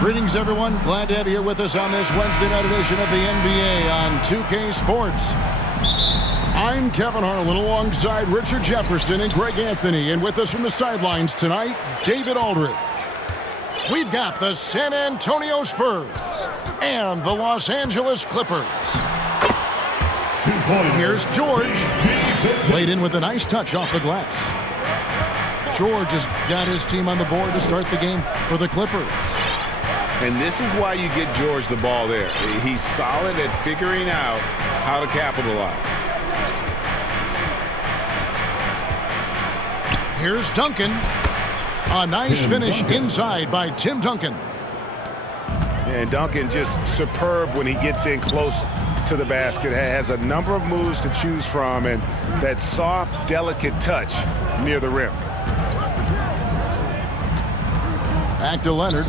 Greetings, everyone. Glad to have you here with us on this Wednesday night edition of the NBA on 2K Sports. I'm Kevin Harlan alongside Richard Jefferson and Greg Anthony. And with us from the sidelines tonight, David Aldridge. We've got the San Antonio Spurs and the Los Angeles Clippers. Here's George. Laid in with a nice touch off the glass. George has got his team on the board to start the game for the Clippers. And this is why you get George the ball there. He's solid at figuring out how to capitalize. Here's Duncan. A nice finish inside by Tim Duncan. And Duncan just superb when he gets in close to the basket. Has a number of moves to choose from, and that soft, delicate touch near the rim. Back to Leonard.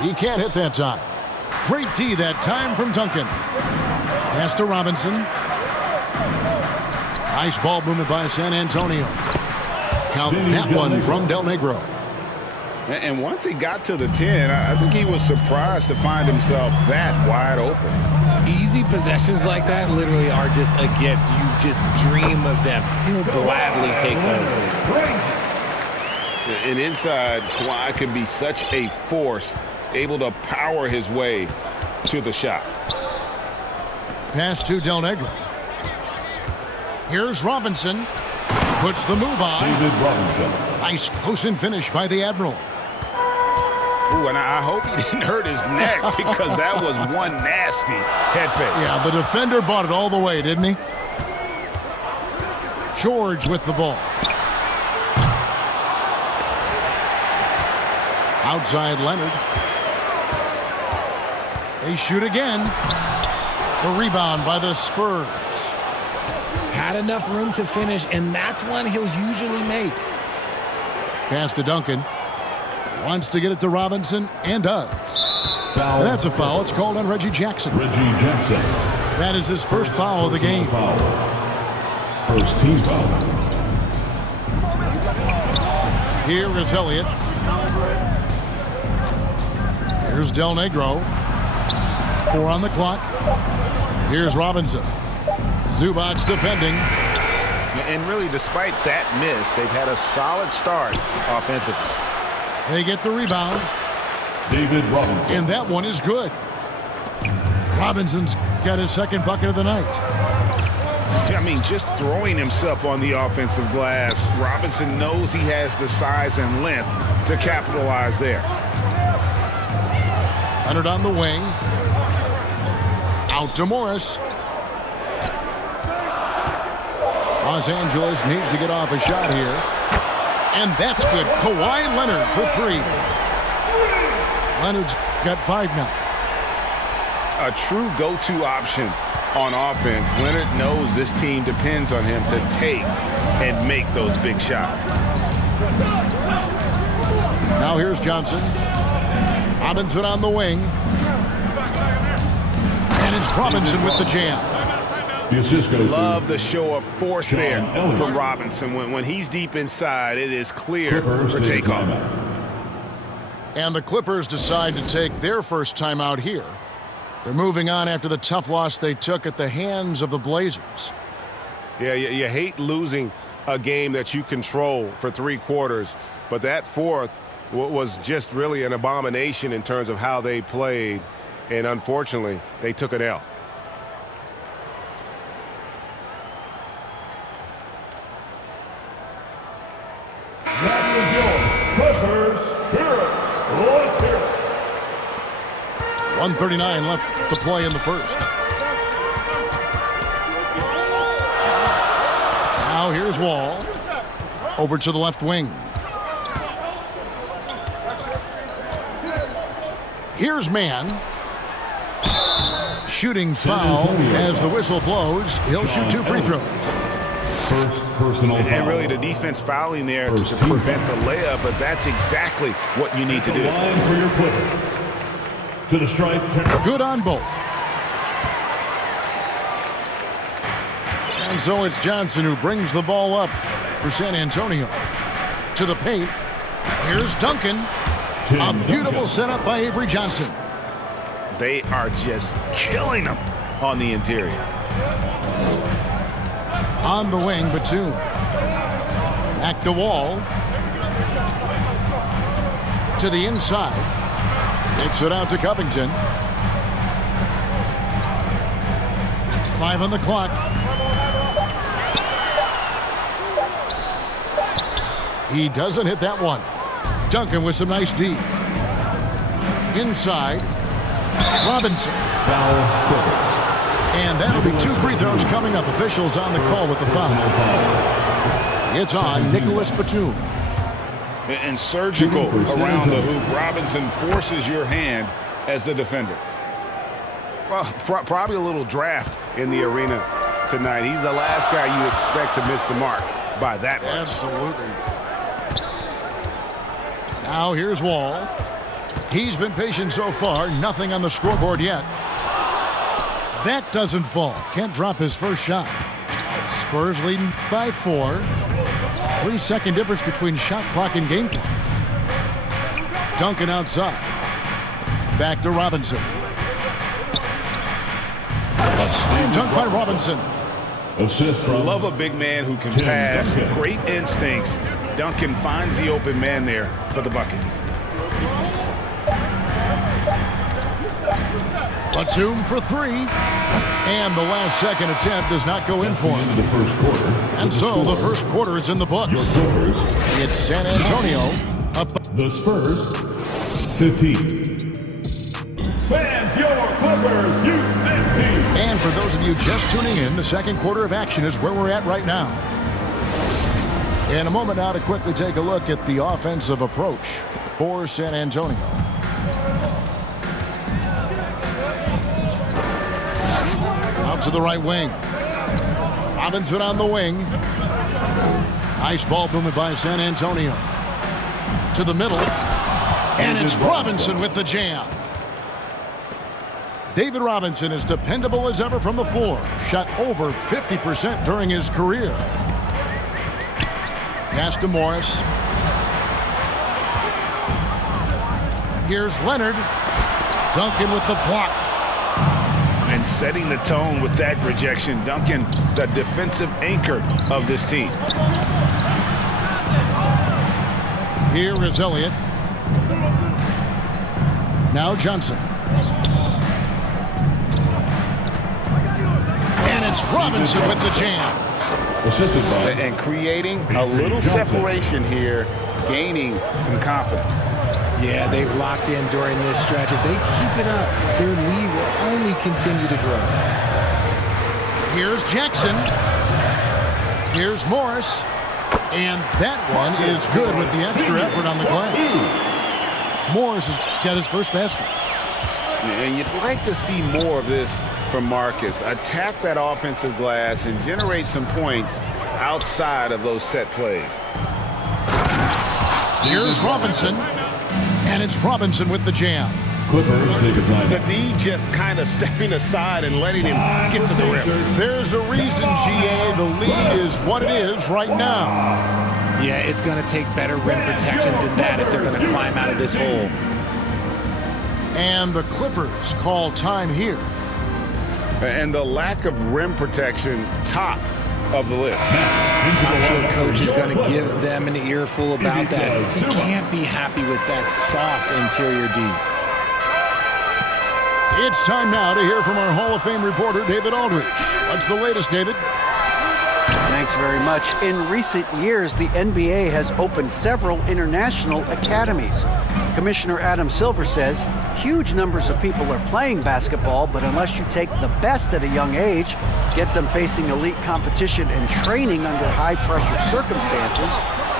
He can't hit that time. Great D that time from Duncan. Pass to Robinson. Nice ball movement by San Antonio. Count that one from Del Negro. And once he got to the 10, I think he was surprised to find himself that wide open. Easy possessions like that literally are just a gift. You just dream of them. He'll gladly take those. And inside, Kawhi can be such a force, able to power his way to the shot. Pass to Del Negro. Here's Robinson. Puts the move on. Nice close-in finish by the Admiral. Ooh, and I hope he didn't hurt his neck because that was one nasty head fake. Yeah, the defender bought it all the way, didn't he? George with the ball. Outside Leonard. They shoot again. The rebound by the Spurs. Had enough room to finish, and that's one he'll usually make. Pass to Duncan. Wants to get it to Robinson, and does. And that's a foul. It's called on Reggie Jackson. That is his first foul of the game. First team foul. Here is Elliott. Here's Del Negro. 4 on the clock. Here's Robinson. Zubac's defending. And really, despite that miss, they've had a solid start offensively. They get the rebound. David Robinson. And that one is good. Robinson's got his second bucket of the night. I mean, just throwing himself on the offensive glass, Robinson knows he has the size and length to capitalize there. Leonard on the wing. Out to Morris. Los Angeles needs to get off a shot here. And that's good. Kawhi Leonard for 3. Leonard's got 5 now. A true go-to option on offense. Leonard knows this team depends on him to take and make those big shots. Now here's Johnson. Robinson on the wing. And it's Robinson with the jam. Love the show of force there from Robinson. When he's deep inside, it is clear for takeoff. And the Clippers decide to take their first time out here. They're moving on after the tough loss they took at the hands of the Blazers. Yeah, you hate losing a game that you control for 3 quarters, but that fourth was just really an abomination in terms of how they played, and unfortunately, they took an L. Clippers Spirit. Let's hear it. 1:39 left to play in the first. Now here's Wall. Over to the left wing. Here's Mann. Shooting foul as the whistle blows. He'll shoot 2 free throws. First personal foul. And really the defense fouling there to prevent the layup, but that's exactly what you need to do. Line for your Clippers. To the stripe. Good on both. And so it's Johnson who brings the ball up for San Antonio. To the paint. Here's Duncan. A beautiful setup by Avery Johnson. They are just killing them on the interior. On the wing, Batum. Back to Wall. To the inside. Takes it out to Covington. 5 on the clock. He doesn't hit that one. Duncan with some nice D. Inside. Robinson. Foul. And that'll be 2 free throws coming up. Officials on the call with the foul. It's on Nicholas Batum. And surgical around the hoop. Robinson forces your hand as the defender. Well, probably a little draft in the arena tonight. He's the last guy you expect to miss the mark by that much. Absolutely. Now here's Wall. He's been patient so far. Nothing on the scoreboard yet. That doesn't fall. Can't drop his first shot. Spurs leading by 4. 3-second difference between shot clock and game clock. Duncan outside. Back to Robinson. A slam dunk by Robinson. Assist from Love a big man who can Tim pass. Duncan. Great instincts. Duncan finds the open man there for the bucket. Batum for 3. And the last second attempt does not go in for him. the first quarter. And so the first quarter is in the books. Your Clippers, It's San Antonio up. the Spurs, 15. Fans, your Clippers, you 15. And for those of you just tuning in, the second quarter of action is where we're at right now. In a moment now to quickly take a look at the offensive approach for San Antonio. Out to the right wing. Robinson on the wing. Nice ball movement by San Antonio. To the middle. And it's Robinson with the jam. David Robinson is dependable as ever from the floor. Shot over 50% during his career. Pass to Morris. Here's Leonard. Duncan with the block. And setting the tone with that rejection. Duncan, the defensive anchor of this team. Here is Elliott. Now Johnson. And it's Robinson with the jam. Assisted by And creating a little separation here, gaining some confidence. Yeah, they've locked in during this stretch. If they keep it up, their lead will only continue to grow. Here's Jackson. Here's Morris. And that one is good with the extra effort on the glass. Morris has got his first basket. And you'd like to see more of this from Marcus. Attack that offensive glass and generate some points outside of those set plays. Here's Robinson. And it's Robinson with the jam. Clippers take a The timeout. D just kind of stepping aside and letting him get to the rim. There's a reason, GA, the lead is what it is right now. Yeah, it's going to take better rim protection than that if they're going to climb out of this hole. And the Clippers call time here. And the lack of rim protection, top of the list. I'm sure coach is going to give them an earful about that. He can't be happy with that soft interior D. It's time now to hear from our Hall of Fame reporter, David Aldridge. What's the latest, David? Thanks very much. In recent years, the NBA has opened several international academies. Commissioner Adam Silver says huge numbers of people are playing basketball, but unless you take the best at a young age, get them facing elite competition and training under high-pressure circumstances,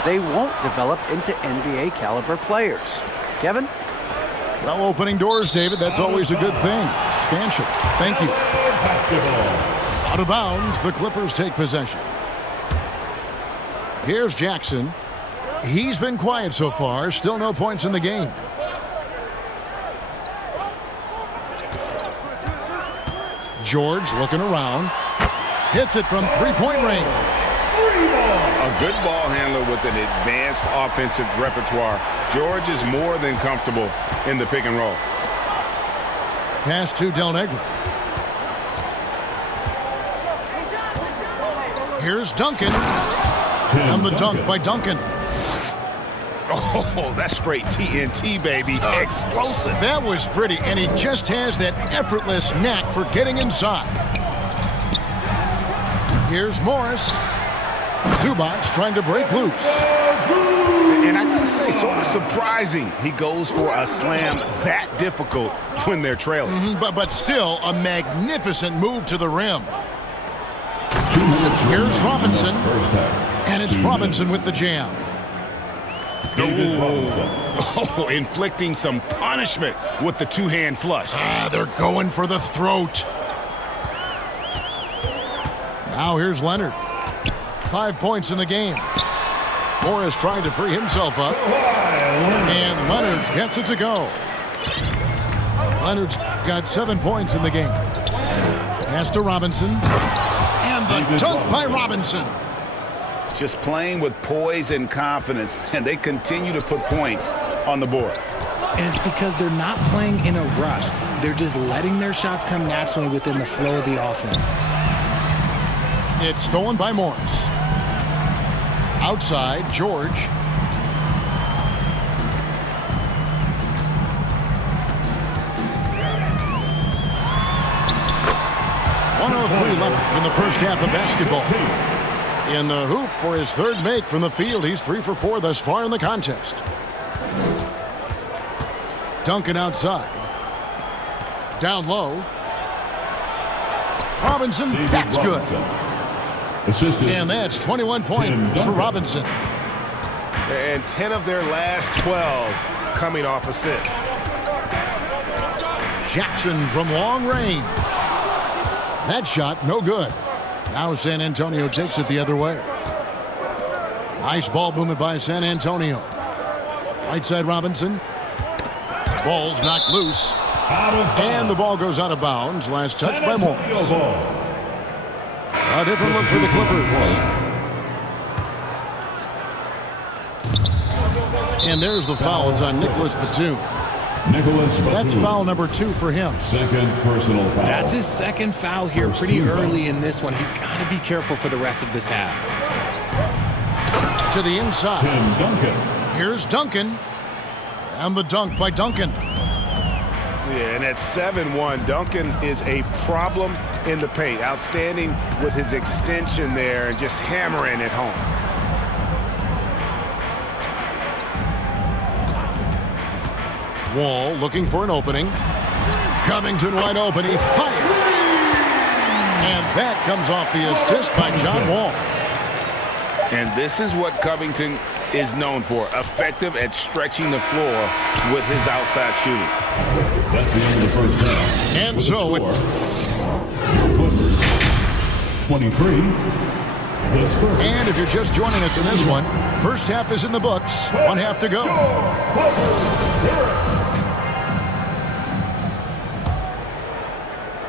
they won't develop into NBA-caliber players. Kevin? Well, opening doors, David, that's always a good thing. Expansion. Thank you. Basketball. Out of bounds, the Clippers take possession. Here's Jackson. He's been quiet so far. Still no points in the game. George looking around. Hits it from three-point range. A good ball handler with an advanced offensive repertoire. George is more than comfortable in the pick and roll. Pass to Del Negro. Here's Duncan. And the dunk by Duncan. Oh, that's straight TNT, baby. Explosive. That was pretty, and he just has that effortless knack for getting inside. Here's Morris. Zubac trying to break loose. And I gotta say, sort of surprising he goes for a slam that difficult when they're trailing. But still a magnificent move to the rim. Here's Robinson. And it's Robinson with the jam. Oh, inflicting some punishment with the two-hand flush. They're going for the throat. Now here's Leonard. 5 points in the game. Morris trying to free himself up. And Leonard gets it to go. Leonard's got 7 points in the game. Pass to Robinson. And the dunk by Robinson. Just playing with poise and confidence, and they continue to put points on the board. And it's because they're not playing in a rush. They're just letting their shots come naturally within the flow of the offense. It's stolen by Morris. Outside, George. .103 left in the first half of basketball. In the hoop for his third make from the field. He's 3 for 4 thus far in the contest. Duncan outside. Down low. Robinson, that's good. And that's 21 points for Robinson. And 10 of their last 12 coming off assists. Jackson from long range. That shot, no good. Now San Antonio takes it the other way. Nice ball movement by San Antonio. Right side Robinson. Ball's knocked loose. And the ball goes out of bounds. Last touch by Morris. A different look for the Clippers. And there's the foul. It's on Nicholas Batum. That's foul number 2 for him. Second personal foul. That's his second foul here pretty early in this one. He's got to be careful for the rest of this half. To the inside. Duncan. Here's Duncan. And the dunk by Duncan. Yeah, and at 7-1, Duncan is a problem in the paint. Outstanding with his extension there and just hammering it home. Wall looking for an opening. Covington wide open. He fires. And that comes off the assist by John Wall. And this is what Covington is known for. Effective at stretching the floor with his outside shooting. That's the end of the first half. And With so the score, Clippers 23. The Spurs. And if you're just joining us in this one, first half is in the books. 1 half to go.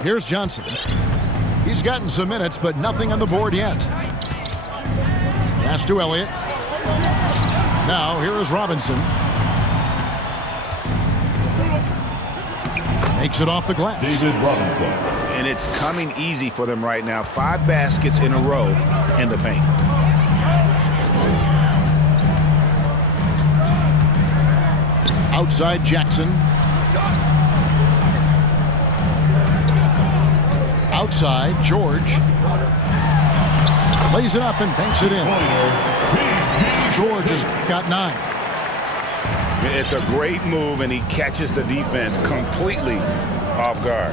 Here's Johnson. He's gotten some minutes, but nothing on the board yet. Pass to Elliott. Now here is Robinson. Makes it off the glass. David Robinson. And it's coming easy for them right now. 5 baskets in a row in the paint. Outside Jackson. Outside George. Lays it up and banks it in. George has got 9. It's a great move, and he catches the defense completely off guard.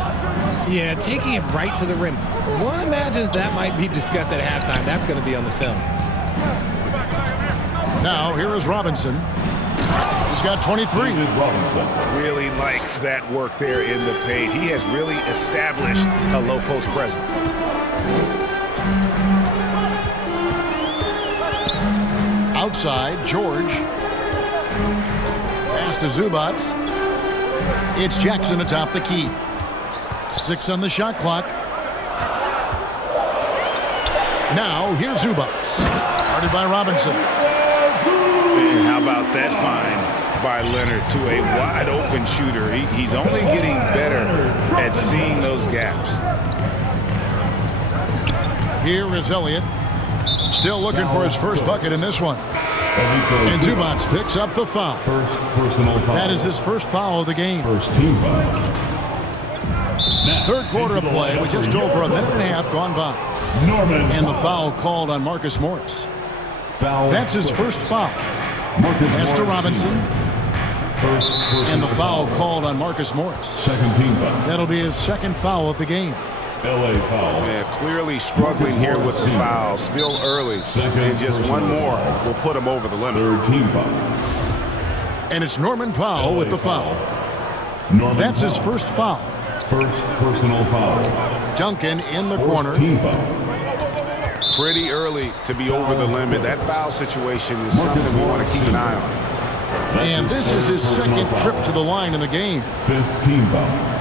Yeah, taking it right to the rim. One imagines that might be discussed at halftime. That's going to be on the film. Now here is Robinson. He's got 23. David Robinson. Really likes that work there in the paint. He has really established a low post presence. Outside, George. Pass to Zubac. It's Jackson atop the key. 6 on the shot clock. Now, here's Zubac. Guarded by Robinson. And how about that find by Leonard to a wide open shooter? He's only getting better at seeing those gaps. Here is Elliott. Still looking for his first bucket in this one. And Zubac picks up the foul. First personal foul. That is his first foul of the game. First team foul. Third quarter of play with just over a minute and a half gone by. Norman. And the foul called on Marcus Morris. Foul. That's his first foul. Marcus Pass to Morris. Robinson. First And the personal foul called on Marcus Morris. Second team foul. That'll be his second foul of the game. LA foul. Yeah, clearly struggling here with the foul. Still early. And just one more will put him over the limit. Third team foul. And it's Norman Powell with the foul. Norman That's his Powell. first foul. First personal foul. Duncan in the Fourth corner. team foul. Pretty early to be over the limit. That foul situation is something we want to keep an eye on. And this is his second trip to the line in the game. Fifth team foul.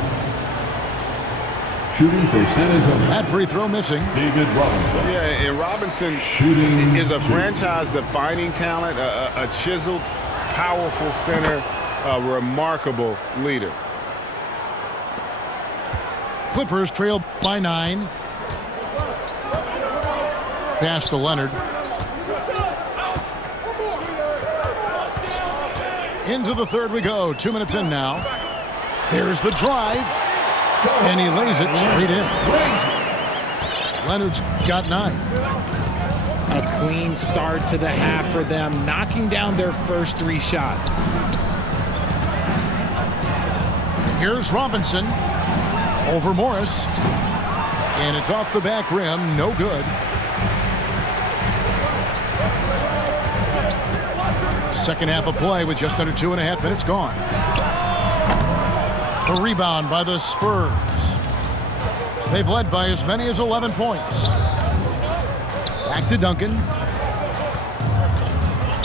Shooting for San Antonio. That free throw missing. David Robinson. Yeah, and Robinson Shooting is a two. franchise-defining talent, a chiseled, powerful center, a remarkable leader. Clippers trail by 9. Pass to Leonard. Into the third we go. 2 minutes in now. Here's the drive. And he lays it straight in. Leonard's got 9. A clean start to the half for them, knocking down their first 3 shots. Here's Robinson. Over Morris. And it's off the back rim. No good. Second half of play with just under 2.5 minutes gone. The rebound by the Spurs. They've led by as many as 11 points. Back to Duncan.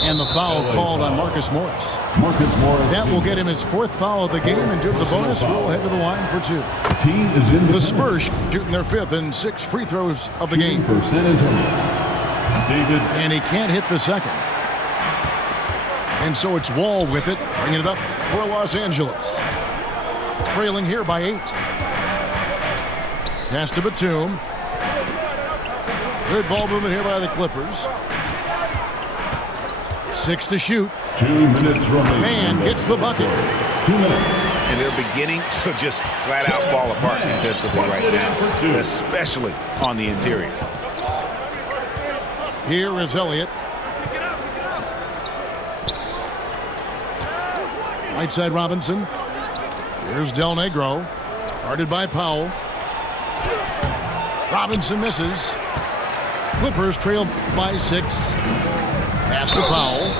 And the foul called on Marcus Morris. Marcus Morris. That will get him his 4th foul of the game, and due to the bonus, we'll head to the line for 2. Team is in The Spurs shooting their 5th and 6 free throws of the game. for San Antonio. David. And he can't hit the second. And so it's Wall with it, bringing it up for Los Angeles. Trailing here by 8. Pass to Batum. Good ball movement here by the Clippers. 6 to shoot. 2 minutes remaining. Man gets the bucket. 2 minutes. And they're beginning to just flat out fall apart defensively right now, especially on the interior. Here is Elliott. Right side Robinson. Here's Del Negro. Guarded by Powell. Robinson misses. Clippers trail by 6. Pass to Powell.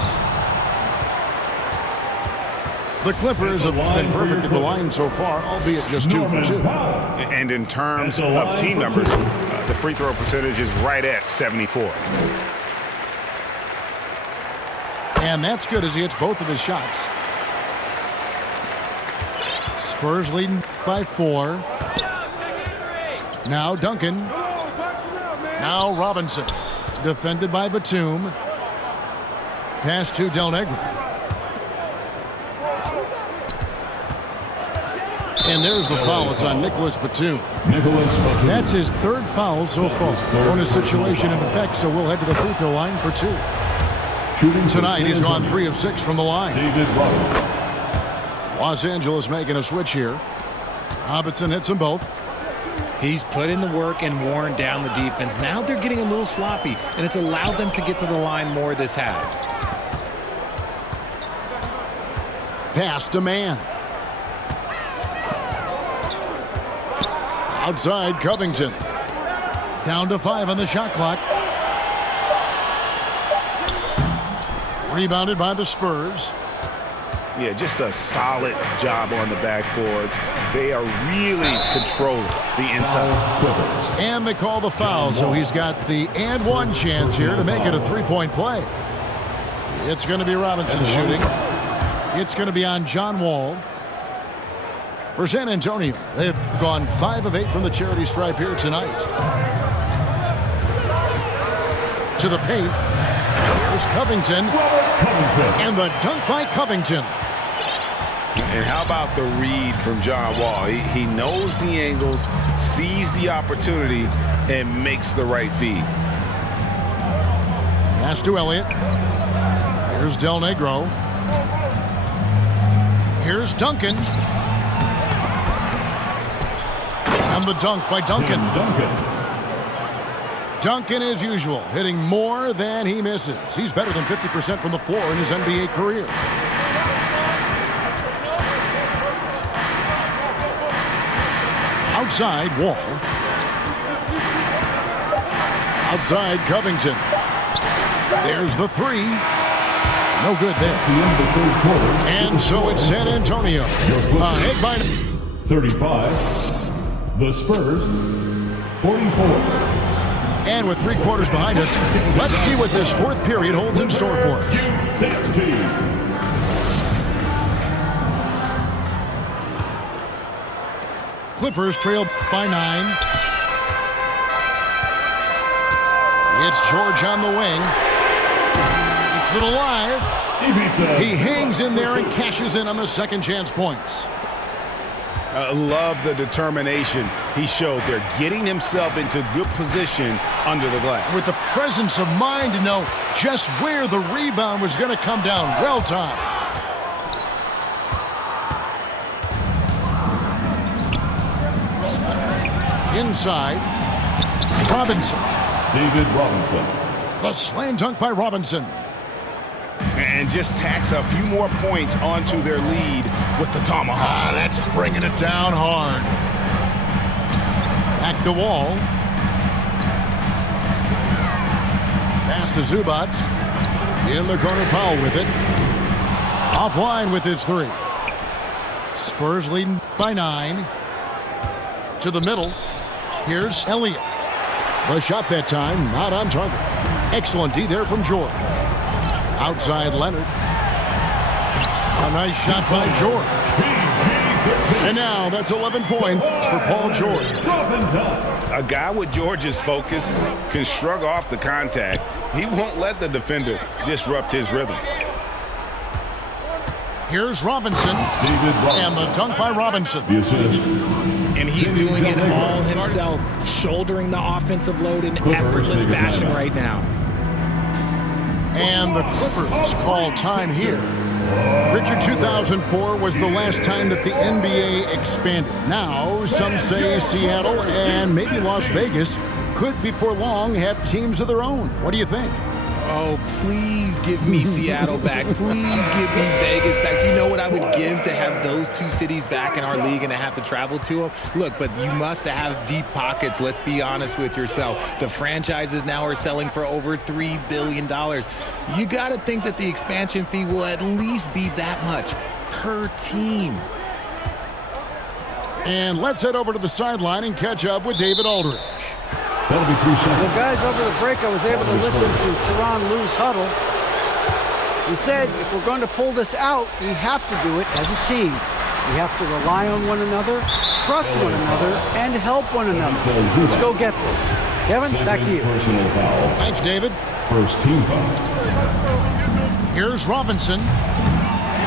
The Clippers have been perfect at the line so far, albeit just 2 for 2. And in terms of team numbers, the free throw percentage is right at 74. And that's good as he hits both of his shots. Spurs leading by 4. Now Duncan. Now Robinson. Defended by Batum. Pass to Del Negro. And there's the foul. It's on Nicholas Batum. That's his 3rd foul so far. Bonus situation in effect, so we'll head to the free throw line for 2. Tonight, he's gone 3 of 6 from the line. David Robinson. Los Angeles making a switch here. Robinson hits them both. He's put in the work and worn down the defense. Now they're getting a little sloppy, and it's allowed them to get to the line more this half. Pass to Man. Outside Covington. Down to 5 on the shot clock. Rebounded by the Spurs. Yeah, just a solid job on the backboard. They are really controlling the inside. And they call the foul, so he's got the and one chance here to make it a 3-point play. It's going to be Robinson shooting. It's going to be on John Wall. For San Antonio, they've gone 5 of 8 from the charity stripe here tonight. To the paint. Here's Covington. And the dunk by Covington. And how about the read from John Wall? He knows the angles, sees the opportunity, and makes the right feed. Pass to Elliott. Here's Del Negro. Here's Duncan. And the dunk by Duncan. Duncan, as usual, hitting more than he misses. He's better than 50% from the floor in his NBA career. Outside, Wall. Outside, Covington. There's the three. No good there. And so it's San Antonio. Ahead by 35. The Spurs, 44. And with 3 quarters behind us, let's see what this fourth period holds in store for us. Clippers trail by 9. It's George on the wing. Keeps it alive. He hangs in there and cashes in on the second chance points. Love the determination he showed there, getting himself into good position under the glass. With the presence of mind to know just where the rebound was going to come down. Well timed. Inside, Robinson. David Robinson. The slam dunk by Robinson. And just tacks a few more points onto their lead with the tomahawk. That's bringing it down hard. Back to Wall. Pass to Zubac. In the corner, Powell with it. Offline with his 3. Spurs leading by 9. To the middle. Here's Elliott. The shot that time, not on target. Excellent D there from George. Outside Leonard. A nice shot by George. And now that's 11 points for Paul George. A guy with George's focus can shrug off the contact. He won't let the defender disrupt his rhythm. Here's Robinson. And the dunk by Robinson. The assist. And he's doing it all himself, shouldering the offensive load in effortless fashion right now. And the Clippers call time here. Richard, 2004 was the last time that the NBA expanded. Now, some say Seattle and maybe Las Vegas could before long have teams of their own. What do you think? Oh, please give me Seattle back. Please give me Vegas back. Do you know what I would give to have those 2 cities back in our league and to have to travel to them? Look, but you must have deep pockets. Let's be honest with yourself. The franchises now are selling for over $3 billion. You got to think that the expansion fee will at least be that much per team. And let's head over to the sideline and catch up with David Aldridge. That'll be 3 seconds. Well, guys, over the break, I was able to listen to Tyronn Lue's huddle. He said, if we're going to pull this out, we have to do it as a team. We have to rely on one another, trust one another, and help one another. Let's go get this. Kevin, back to you. Personal foul. Thanks, David. First team foul. Here's Robinson.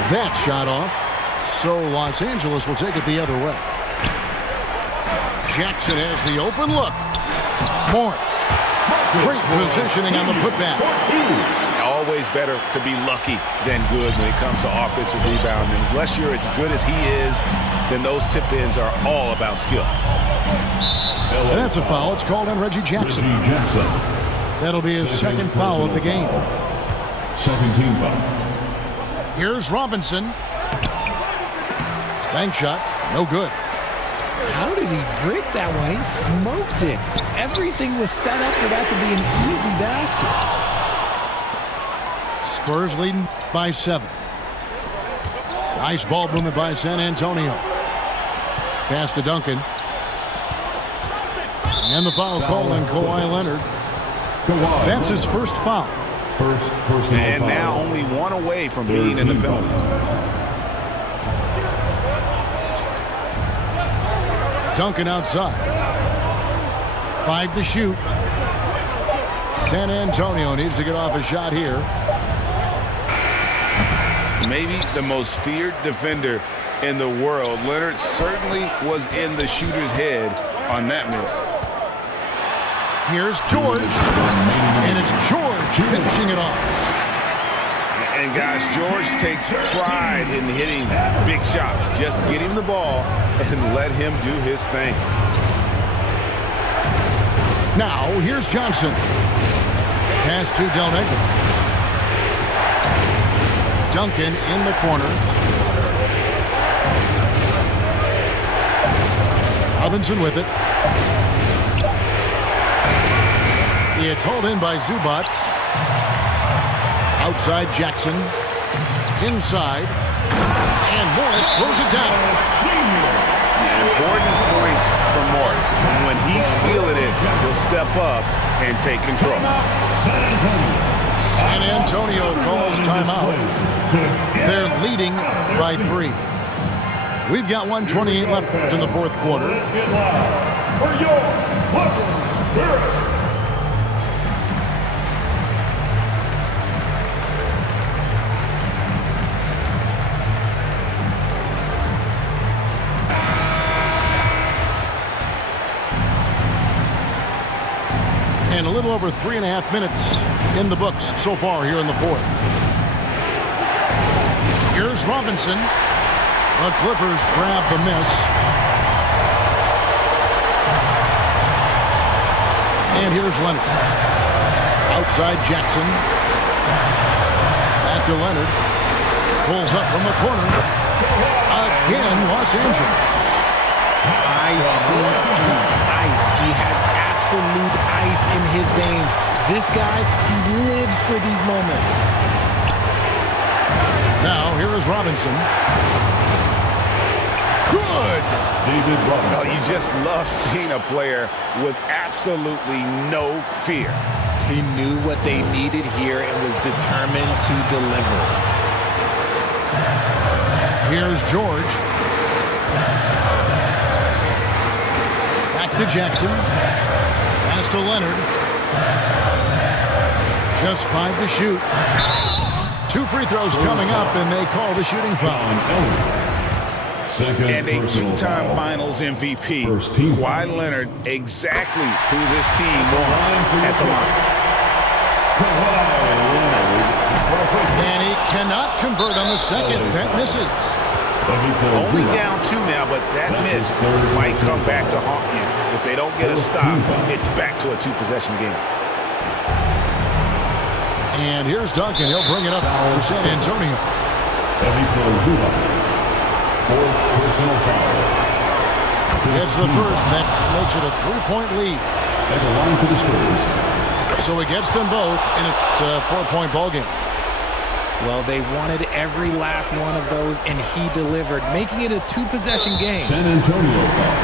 That shot off. So Los Angeles will take it the other way. Jackson has the open look. Morris. Great positioning on the putback. Always better to be lucky than good when it comes to offensive rebound. And unless you're as good as he is, then those tip-ins are all about skill. And that's a foul. It's called on Reggie Jackson. That'll be his second foul of the game. Second team foul. Here's Robinson. Bank shot. No good. How did he break that one? He smoked it. Everything was set up for that to be an easy basket. Spurs leading by 7. Nice ball movement by San Antonio. Pass to Duncan. And the foul called on Kawhi Leonard. That's his first foul. First personal And foul. now only one away from being in the penalty. Duncan outside. 5 to shoot. San Antonio needs to get off a shot here. Maybe the most feared defender in the world. Leonard certainly was in the shooter's head on that miss. Here's George. And it's George finishing it off. And guys, George takes pride in hitting big shots. Just get him the ball and let him do his thing. Now, here's Johnson. Pass to Del Negro. Duncan in the corner. Robinson with it. It's hauled in by Zubac. Outside Jackson. Inside. And Morris throws it down. Important points from Morris. And when he's feeling it, he'll step up and take control. San Antonio calls timeout. They're leading by 3. We've got 1:28 left in the fourth quarter. For your Spurs. And a little over 3.5 minutes in the books so far here in the fourth. Here's Robinson. The Clippers grab the miss. And here's Leonard. Outside Jackson. Back to Leonard. Pulls up from the corner. Again, Los Angeles. Ice. He has absolute ice in his veins. This guy, he lives for these moments. Now, here is Robinson. Good! David Robinson. Oh, you just love seeing a player with absolutely no fear. He knew what they needed here and was determined to deliver. Here's George. Back to Jackson. Pass to Leonard. Just 5 to shoot. 2 free throws coming up, and they call the shooting foul. And a 2-time Finals MVP. Kawhi Leonard, exactly who this team wants at the line. And he cannot convert on the second. That misses. Only down 2 now, but that miss might come back to haunt you. If they don't get a stop, it's back to a 2-possession game. And here's Duncan. He'll bring it up for San Antonio. Personal foul. It's the first. That makes it a 3-point lead. At the line for the Spurs. So he gets them both, and it's a 4-point ball game. Well, they wanted every last one of those, and he delivered, making it a 2-possession game. San Antonio foul.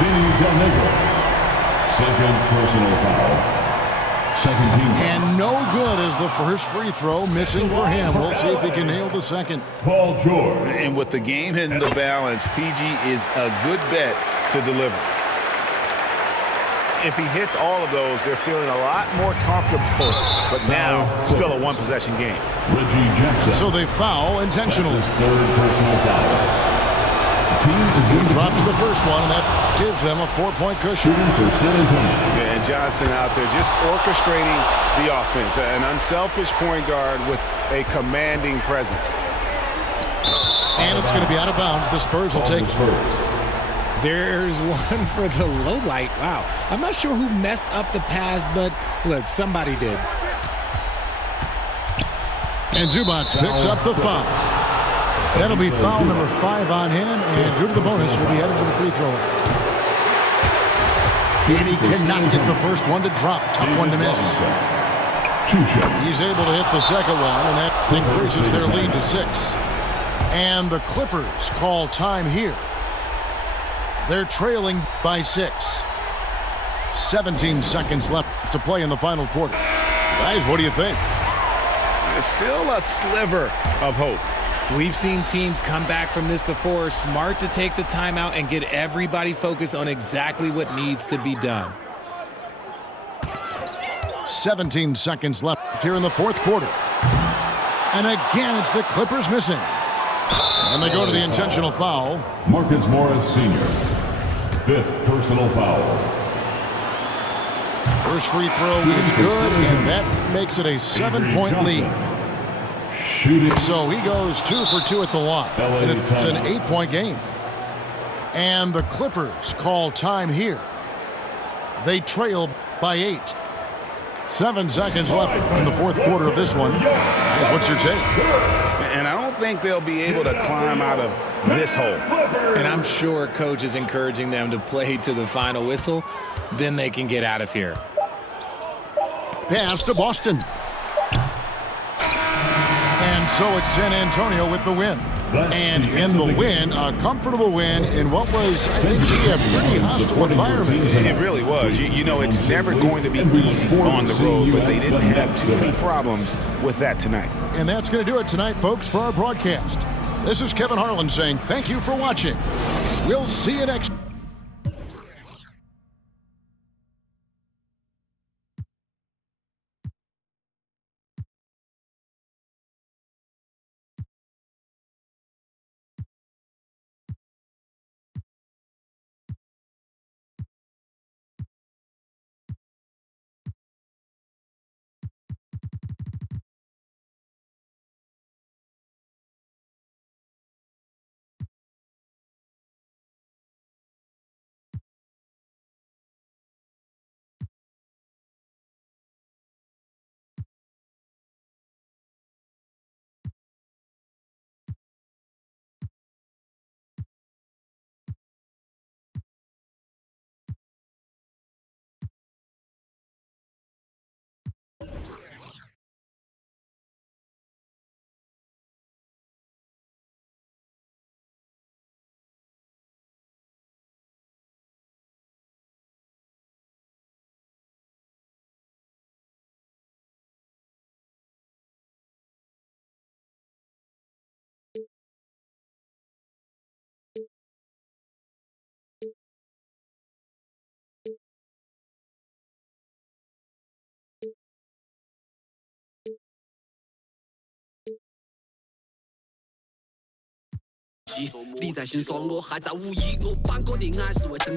Del Negro. Second personal foul. Second team foul. And no good as the first free throw, missing for him. We'll see if he can nail the second. Paul George. And with the game in the balance, PG is a good bet to deliver. If he hits all of those, they're feeling a lot more comfortable. But now, still a 1-possession game. Reggie Jackson. So they foul intentionally. That's his third personal foul. He drops the first one, and that gives them a 4-point cushion. And Johnson out there just orchestrating the offense. An unselfish point guard with a commanding presence. And it's going to be out of bounds. The Spurs will take it. There's one for the low light. Wow. I'm not sure who messed up the pass, but look, somebody did. And Zubac picks up the foul. That'll be foul number 5 on him, and due to the bonus, will be headed to the free throw line. And he cannot get the first one to drop. Tough one to miss. He's able to hit the second one, and that increases their lead to 6. And the Clippers call time here. They're trailing by 6. 17 seconds left to play in the final quarter. Guys, what do you think? There's still a sliver of hope. We've seen teams come back from this before. Smart to take the timeout and get everybody focused on exactly what needs to be done. 17 seconds left here in the fourth quarter. And again, it's the Clippers missing. And they go to the intentional foul. Marcus Morris Sr., 5th personal foul. First free throw is good, and that makes it a 7-point lead. Shooting. So he goes 2 for 2 at the line, and it's an 8-point game. And the Clippers call time here. They trail by 8. 7 seconds left in the fourth quarter of this one. Guys, what's your take? And I don't think they'll be able to climb out of this hole. And I'm sure coach is encouraging them to play to the final whistle. Then they can get out of here. Pass to Boston. And so it's San Antonio with the win. And in the win, a comfortable win in what was, I think, a pretty hostile environment. It really was. You know, it's never going to be easy on the road, but they didn't have too many problems with that tonight. And that's going to do it tonight, folks, for our broadcast. This is Kevin Harlan saying thank you for watching. We'll see you next time.